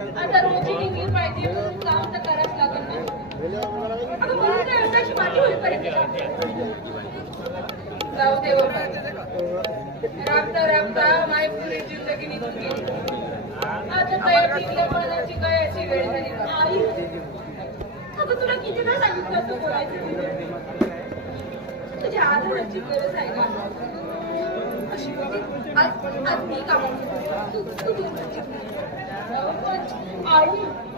आता रोजी निघली पाहिजे म्हणून काम तर करावंच लागेल ना. म्हणून काय जाऊ दे बाबा. राबता राबता जिंदगी निघून गेली आता काय काय अशी वेळ झाली आई. अगं तुला किती वेळ सांगितलं तू बोलायचं? तुझ्या आधाराची गरज आहे का? आज आज मी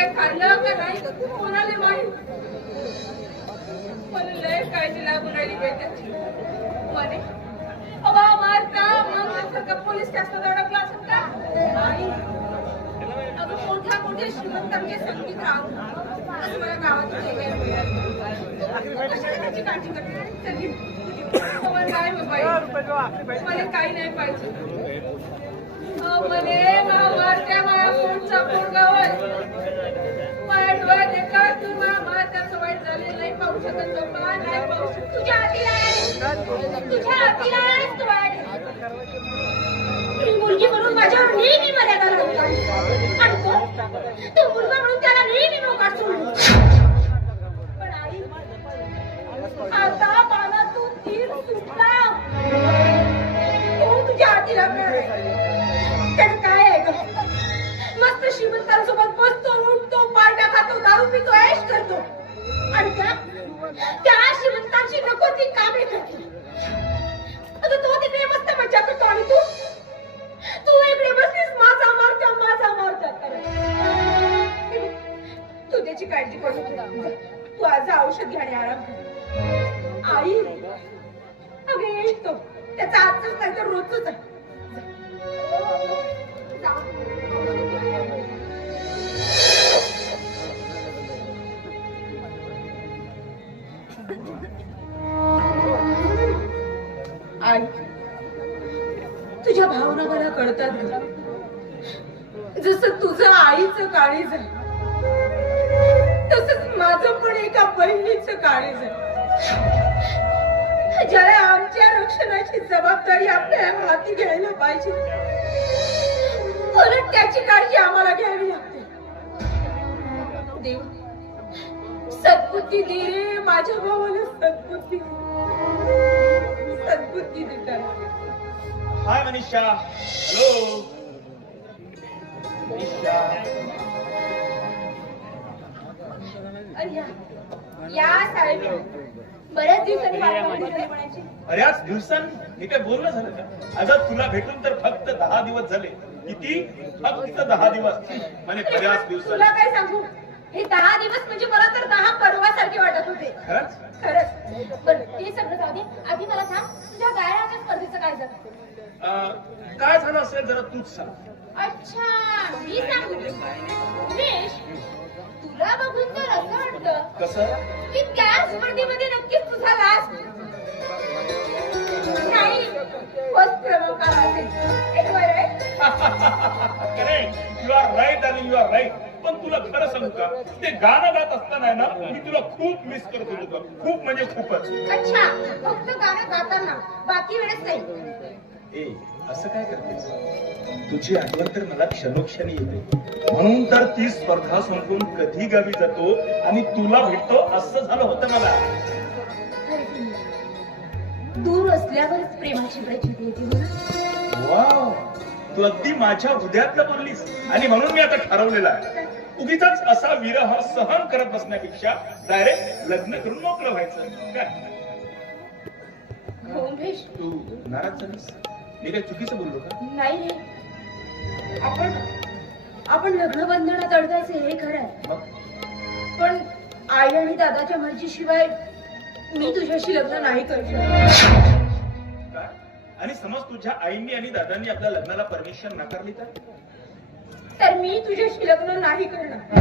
काय खाल्लं का नाही कोणाला माहीत? मला लय काळजी लागून राहिली बाई त्याची. म्हणे अवा मारता मग पोलीस स्टेशनात अडकला असेल का? आई अगं मोठ्या मोठ्या श्रीमंतांचे संगीत राहून असं मला गावात कशाला त्याची काळजी करते? काही नाही पाहिजे. मुलगी म्हणून माझ्यावर नेहमी मर्यादा लावतात आणि तो तो मुलगा म्हणून त्याला नेहमी मोकार पण आई आता तीर सुटला. तुझ्या त्याचं काय आहे मस्त श्रीमंतांसोबत बसतो उठतो पार्ट्या खातो दारू पितो ऐश करतो. आणि त्या त्या श्रीमंतांची नको ती कामे करते. आता तो तिकडे मस्त मजा करतो. आणि तू? तू इकडे बसलीस माझा मारता माझा मारता तू त्याची काळजी करू तू आज औषध घेणे आराम कर. आई अगे तो. त्याचा आजच नाही तर रोजच आहे. जसं तुझं आईचं काळी आहे तसंच माझं पण एका बहिणीचं काळी आहे ज्याला आमच्या रक्षणाची जबाबदारी आपल्या हाती घ्यायला पाहिजे उलट त्याची काळजी आम्हाला घ्यावी लागते. देव सद्बुद्धी दे माझ्या भावाला सद्बुद्धी दे. सद्बुद्धी दे हाय मनीषा हॅलो. बऱ्याच दिवसांनी हे काय बोलणं झालं का? अगं तुला भेटून तर फक्त दहा दिवस झाले. किती? फक्त दहा दिवस. म्हणे अरे बऱ्याच पण तुला काय सांगू? हे दहा दिवस म्हणजे मला तर दहा पर्वासारखे वाटत होते. खरंच? खरंच. बरं ते सगळं जाऊ दे. आधी मला सांग तुझ्या गायनाच्या स्पर्धेचं काय झालं? काय झालं असेल जरा तूच सांग. अच्छा मी सांगू उमेश तुला बघून तर असं वाटतं कसं? की त्या स्पर्धेमध्ये नक्कीच तुझा लास्ट नाही. फर्स्ट आला असेल हे बरं आहे? यू आर राईट आणि यू आर राईट पण तुला खरं सांगू का? ते गाणं गात असताना आहे ना मी तुला खूप मिस करत होतो ग. खूप म्हणजे खूपच. अच्छा फक्त गाणं गाताना बाकी वेळेस नाही. ए असं काय करतेस? तुझी आठवण तर मला क्षणोक्षणी येते. म्हणून तर ती स्पर्धा संपवून कधी गावी जातो आणि तुला भेटतो असं झालं होतं मला. दूर असल्यावरच प्रेमाची प्रचिती येते वाव! तू अगदी माझ्या हृदयातलं बोललीस. आणि म्हणून मी आता ठरवलेलं आहे. उगीच असा विरह सहन करत बसण्यापेक्षा डायरेक्ट लग्न करून मोकळं व्हायचं. काय? नाराज झालीस? मी काय चुकीचं बोललो का? नाही. आपण आपण लग्न बंधनात अडकायचे हे खरं आहे मग? पण आई आणि दादाच्या मर्जीशिवाय मी तुझ्याशी लग्न नाही करणार काय आणि समज तुझ्या आईंनी आणि दादांनी आपल्या लग्नाला परमिशन नाकारली तर? तर मी तुझ्याशी लग्न नाही करणार.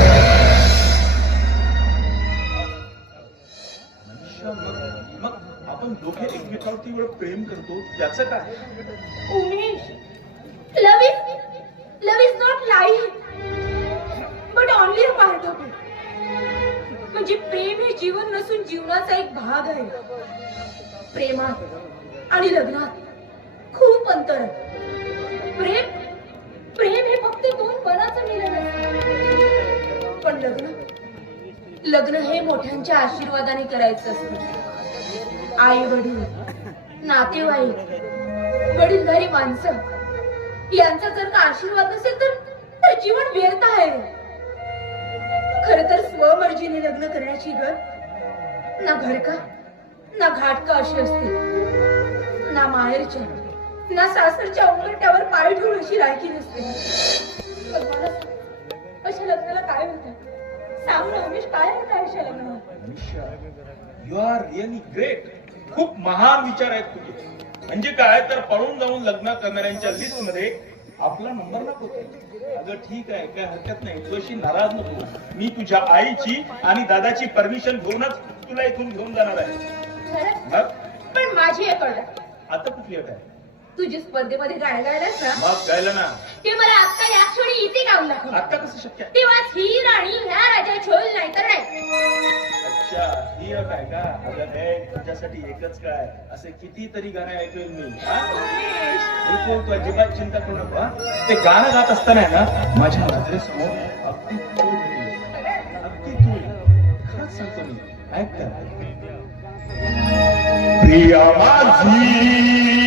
एकमेकावरती एवढं प्रेम करतो. त्याचं काय? Umesh love is love is not life but only a part of it म्हणजे प्रेम हे जीवन नसून जीवनाचा एक भाग आहे. प्रेमात आणि लग्नात खूप अंतर प्रेम प्रेम हे फक्त दोन मनाचं मिलन पण लग्न लग्न हे मोठ्यांच्या आशीर्वादाने करायचं असतं. आई वडील नातेवाईक वडीलधारी माणसं. यांचा जर का आशीर्वाद नसेल तर जीवन व्यर्थ आहे. खर तर स्वमर्जीने लग्न करण्याची गत ना घरका ना घाटका अशी असते. ना माहेरच्या ना सासरच्या उंबरट्यावर पाय ठेवून अशी राखी नसते. अशा लग्नाला काय होत? सांग ना उमेश काय होत अशा लग्नाला यू आर रिअली ग्रेट खूप महान विचार आहेत तुझे. म्हणजे काय? तर पळून जाऊन लग्न करणाऱ्यांच्या लिस्टमध्ये आपला नंबर नको अगं ठीक आहे काय हरकत नाही. तू अशी नाराज नको मी तुझ्या आईची आणि दादाची परमिशन घेऊनच तुला इथून घेऊन जाणार आहे. पण माझी एक. आता कुठली अट आहे? तू जी स्पर्धेमध्ये गाणं गायलास ना? मग गायला ना. ते मला आता या क्षणी इथे गाऊन दाखव. आता कसं शक्य आहे? तेव्हा ही राणी ह्या ही आहे का? अगं हे तुझ्यासाठी एकच काय? असे कितीतरी गाणे ऐकवेल मी. ऐकून तू अजिबात चिंता करू नको ते गाणं गात असताना ना माझ्या नजरेसमोर अगदी तू अगदी तू खरंच सांगतो मी. ऐक प्रिया माझी.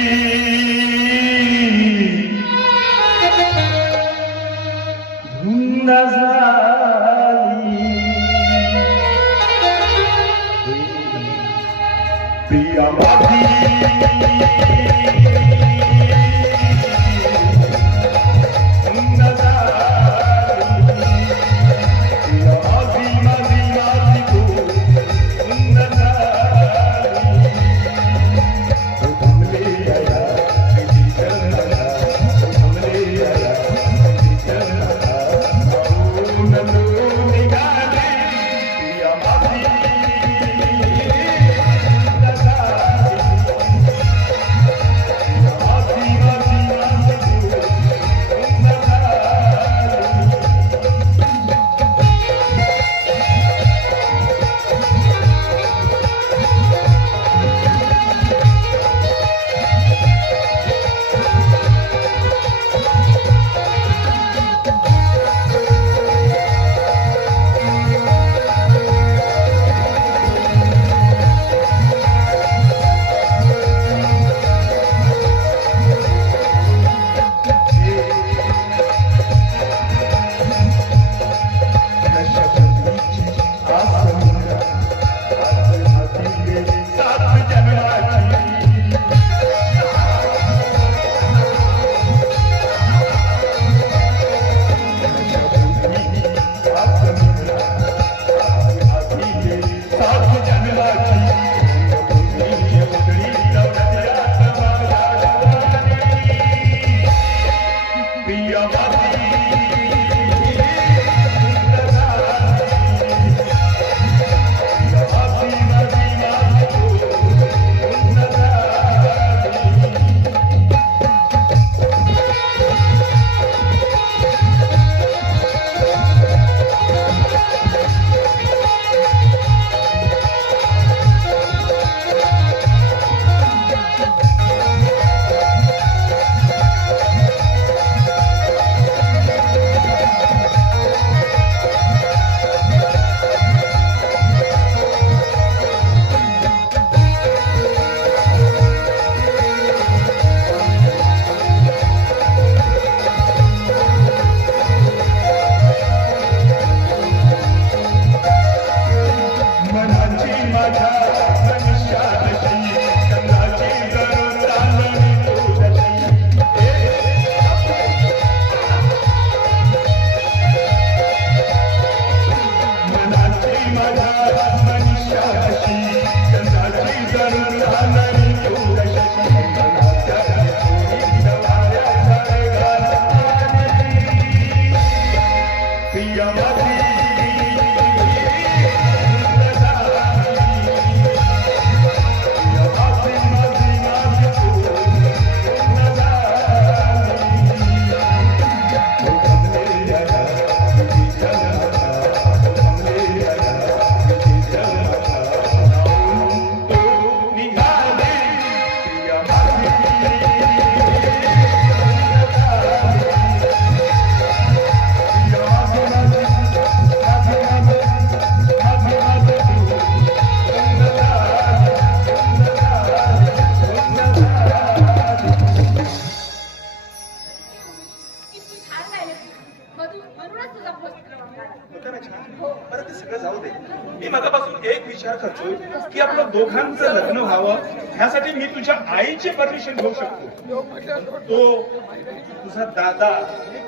तुझा दादा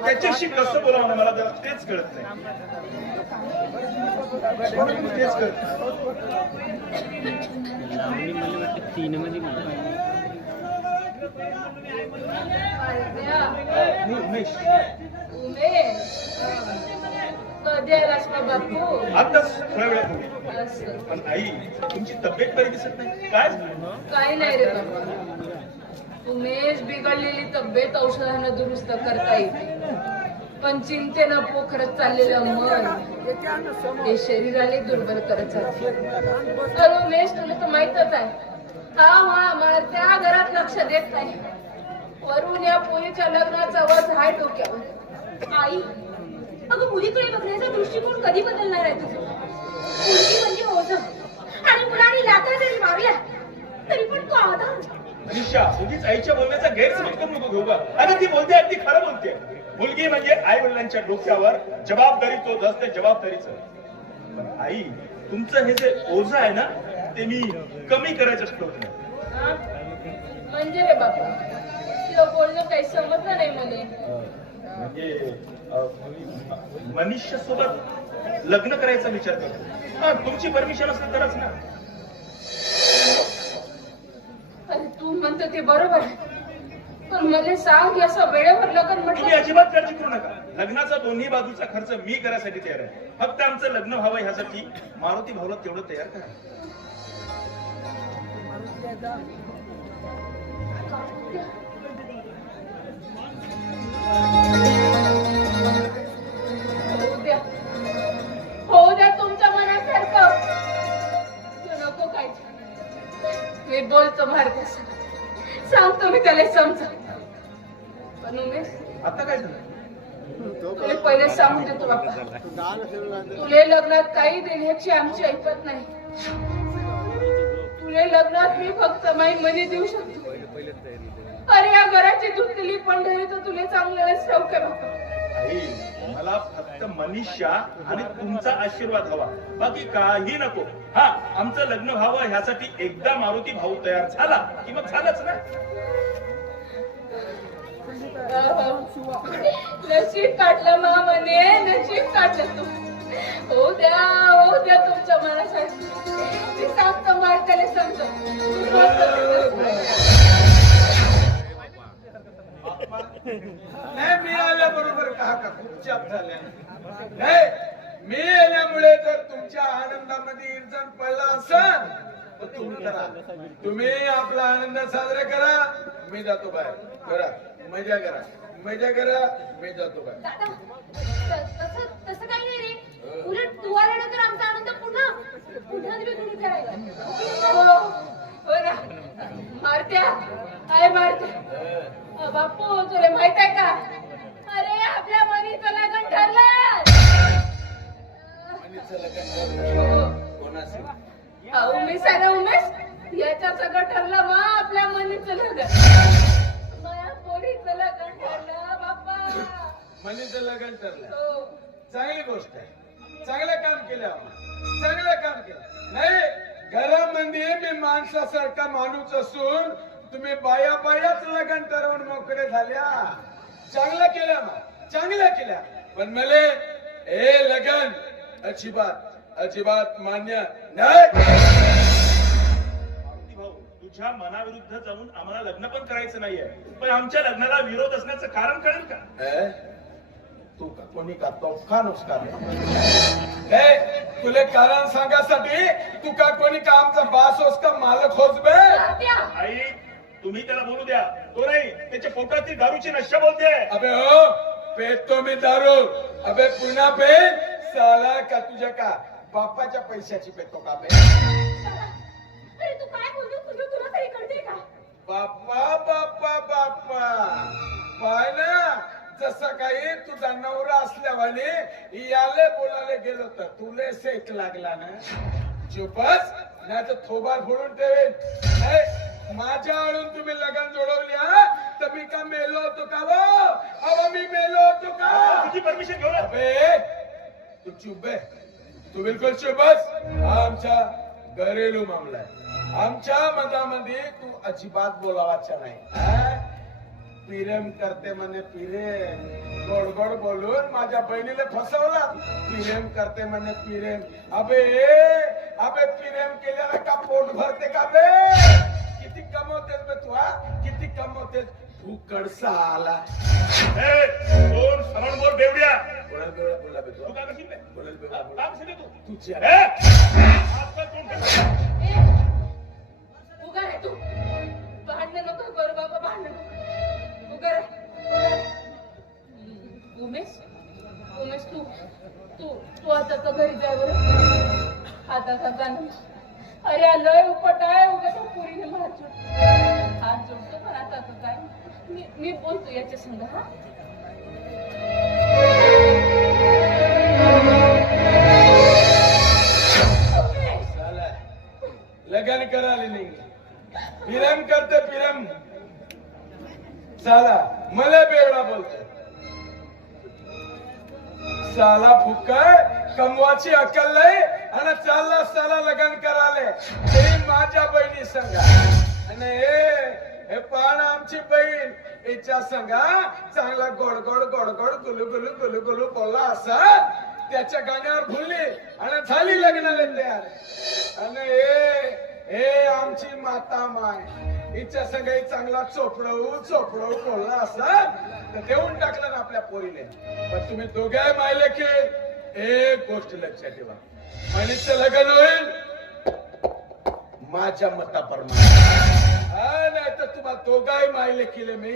त्याच्याशी कसं बोलावं मला जरा तेच कळत नाही. तेच कळत वाटतं तीन मध्ये मला. मारत्या. मी उमेश उमेश कधी आलास का बापू आताच थोड्या वेळापूर्वी असं पण आई तुमची तब्येत बरी दिसत नाही? काय? काही नाही रे बाबा. उमेश बिघडलेली तब्येत औषधानं दुरुस्त करता येते. पण चिंतेनं पोखरत चाललेलं मन हे शरीराला दुर्बल करत जाते. अरे उमेश तुला तर माहितच आहे. हा हा मला त्या घरात लक्ष देत नाही. वरून या पोरीच्या लग्नाचा आवाज हाय डोक्यावर. आई अगं मुलीकडे बघण्याचा दृष्टिकोन कधी बदलणार आहे तुझं? मुलगी म्हणजे ओझ आणि मुलांनी लाथा जरी मारल्या तरी पण तो आधार मनीषा उगीच आईच्या बोलण्याचा गैरसमज करू नको घेऊ आणि ती बोलते अगदी खरं बोलते. मुलगी म्हणजे आई वडिलांच्या डोक्यावर जबाबदारी तो असते जबाबदारीच. पण आई तुमचं हे जे ओझं आहे ना ते मी कमी करायचं हा? म्हणजे रे बापा. तुला बोलणं काही समजलं नाही मला. म्हणजे मनीषा सोबत लग्न करायचा विचार करतो. तुमची परमिशन असेल तरच ना. म्हणतो ते बरोबर आहे. पण मला सांग की असं वेळेवर लग्न तुम्ही म्हटलं अजिबात काळजी करू नका. लग्नाचा दोन्ही बाजूचा खर्च मी करायसाठी तयार आहे. फक्त आमचं लग्न व्हावं ह्यासाठी मारुती भाऊला तेवढं तयार करा. होऊ द्या. तुमच्या मनासारखं. तू नको काय मी बोलतो भारत सांगतो मी त्याला समजा पण उमेश आता काय झालं? तुला पहिले सांगून देतो बाप्पा. तुले लग्नात काही देण्याची आमची ऐकत नाही. तुले लग्नात मी फक्त माई मनी देऊ शकतो. अरे या घराची दुखलेली पंढरी तर तुले चांगलं आहे बाप्पा? मला तर मनीषा आणि तुमचा आशीर्वाद हवा. बाकी काही नको. हा आमचं लग्न व्हावं ह्यासाठी एकदा मारुती भाऊ तयार झाला की मग झालंच ना? नशीब काढलं मा म्हणे नशीब काढलं तू. हो द्या हो द्या तुमच्या मनासाठी. मी सांगतो त्याला समजा नाही मी आल्याबरोबर का का? खूप चाप झाल्या. नाही मी आल्यामुळे जर तुमच्या आनंदामध्ये इर्जन पडला असेल तर तुम्ही करा. तुम्ही आपला आनंद साजरा करा. मी जातो बाहेर. करा. मजा करा. मजा करा. मी जातो बाहेर. तसं काही नाही रे. अजिबात अजिबात मान्य नाही. तुझ्या मनाविरुद्ध जाऊन आम्हाला लग्न पण करायचं नाहीये. पण आमच्या लग्नाला विरोध असण्याचं कारण कळेल का? तू का कोणी का तोफा तुले कारण सांगासाठी तू का कोणी का आमचा बास होस का मालक होस बे? मारत्या आई तुम्ही त्याला बोलू द्या. तो नाही त्याच्या पोटातील दारूची नशा बोलते अबे हो पेटतो मी दारू. अबे पुन्हा पेट. साला का तुझ्या का बापाच्या पैशाची पेटतो का बे अरे तू काय बोलतो तुझं तुला तरी कळते का? बाप्पा बाप्पा बाप्पा. पाय ना जसं काही तुझा नवरा असल्यावाने याले बोलायला गेलो तर तुले सेट लागला ना. चुपच नाही तर थोबार फोडून ठेवेल माझ्या आडून तुम्ही लगन जोडवल्या तर मी का मेलो होतो का वो अहो मी मेलो होतो का? तुझी परमिशन घेऊ तू चुप आहे. तू बिलकुल चुप बस हा आमचा घरेलू मामला आहे. आमच्या मतामध्ये तू अजिबात बोलावाचा नाही. हा? करते म्हणे पिरेम. गोड गोड बोलून माझ्या बहिणीला फसवला. पिरेम करते म्हणे पिरेम. अबे अबे पिरेम केल्याला का पोट भरते का बे? किती कमवतेस बे तू हा? किती कमवतेस? भूकडसा आला ए, कोण? सरळ बोल बेवड्या. बोला बोला बोला तू तू काय करशील बे? बोला बे, हा, बोला. काय करशील बे तू तुझी ए, आपलं तोंड कसं? ए, उगा रे तू. भांडणं नको करू बाबा भांडणं नको उगा रे. उमेश उमेश तू तू तू आता तर घरी जाय बरं. आता का जाणं अरे लय उपट आहे. उगा त्या पुरीने मला जोड हात जोडतो पण आता काय? मी मी बोलतो याच्या संग हा? लगन करायला नाही. पिरम करते पिरम साला मला बेवडा बोलतो. साला फुक्कड कमवाची अक्कल नाही आणि चालला साला लगन कराले. ते माझ्या बहिणी सांगा आणि हे पण आमची बहीण. हिच्या संघा चांगला गोडगोड गोडगोड गुलू गुलू गुलू गुलू बोलला असा. त्याच्या गाण्यावर भुलली आणि झाली लग्नाला तयार आणि हे हे आमची माता माय. हिच्या संघ चांगला चोपडवू चोपडवू बोलला असा. तर देऊन टाकलं ना आपल्या पोरीने. पण तुम्ही दोघे मायले की एक गोष्ट लक्षात ठेवा. आणि लग्न होईल. माझ्या मताप्रमाणे. हा नाही तर तुम्हाला दोघाही मायले केले मी.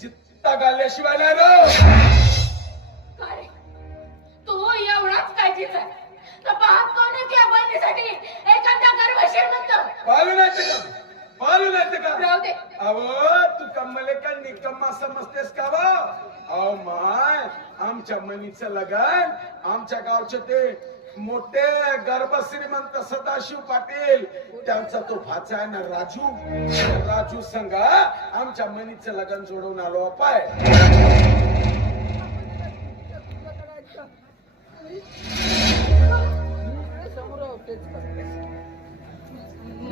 जित्ता गाल्याशिवाय नाही राहू काय तू एवढाच काळजीचा आहे नाही का नाही का राहू दे. अहो तू कम्मले का निकम्मा समजतेस का व अहो माय आमच्या मनीचं लगन आमच्या गावचे ते मोठे गर्भश्रीमंत सदाशिव पाटील त्यांचा तो भाचा आहे ना राजू राजू संघा आमच्या मनीचं लगन जोडून आलो पाय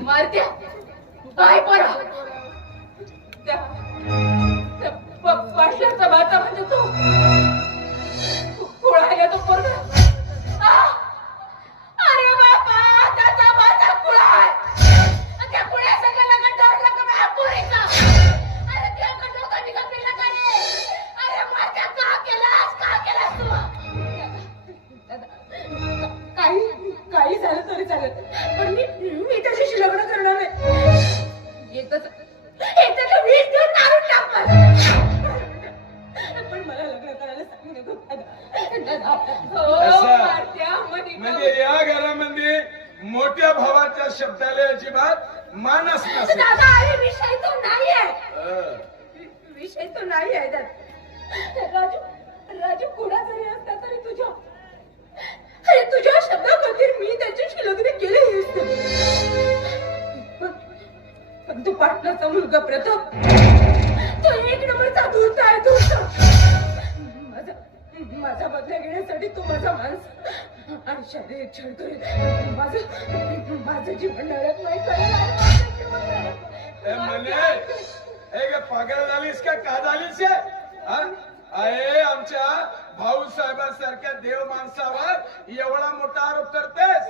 मारत्या काय परा त्या त्या भाचा म्हणजे तो कोळा तो पोरगा पाटलाचा मुलगा प्रताप. तो एक नंबरचा दूत आहे दूत माझा माझा बदला घेण्यासाठी तू माझा माणूस. आणि शरीर छळ करेल माझं माझं जीवन नरकमय करेल पागल झालीस का? का झालीस अरे आमच्या भाऊ साहेबांसारख्या देव माणसावर एवढा मोठा आरोप करतेस?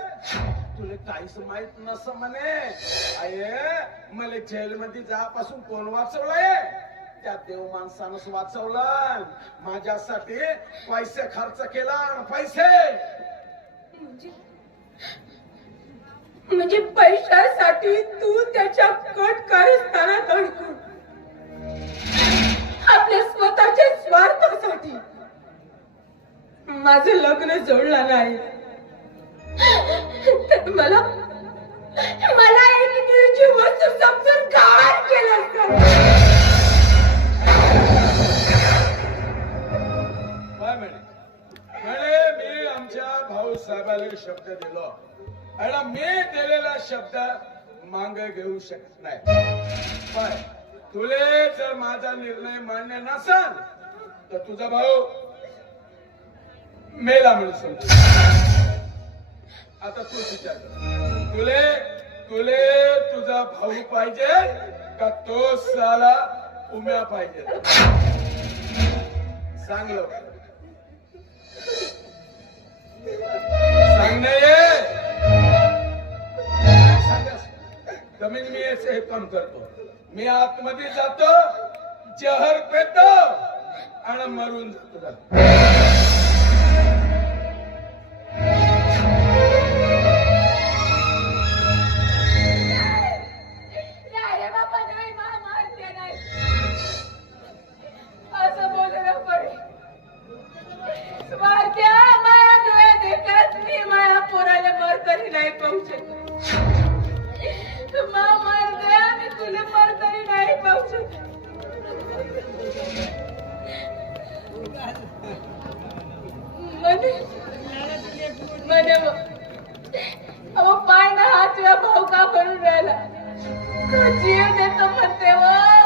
तुला काहीच माहीत नस म्हणे. आहे मला जेल मध्ये जापासून कोण वाचवलंय? त्या देव माणसानच वाचवलं. माझ्यासाठी पैसे खर्च केला पैसे. म्हणजे, म्हणजे पैशासाठी तू त्याच्या कट कारस्थानात अडकून आपल्या स्वतःच्या स्वार्थासाठी माझं लग्न जोडलं नाही. तर मला मला एक निर्जीव वस्तू समजून घाण केलं मी आमच्या भाऊ साहेबाला शब्द दिलो. आणि मी दिलेला शब्द मांग घेऊ शकत नाही. पण तुले जर माझा निर्णय मान्य नसेल तर तुझा भाऊ मेला म्हणून समजू विचार तुले तुले तुझा भाऊ पाहिजे का तो साला उम्या पाहिजे? सांग लवकर. सांग मी याचं हे काम करतो. मी आतमध्ये जातो जहर पेतो आणि मरून जातो. नाही पाहू शकत. मा मारत्या मी तुला मरतरी नाही पाहू शकत. म्हणे अहो पाय ना हात तुझ्या भाऊ का भरून राहिला? जीव देतो म्हणते वर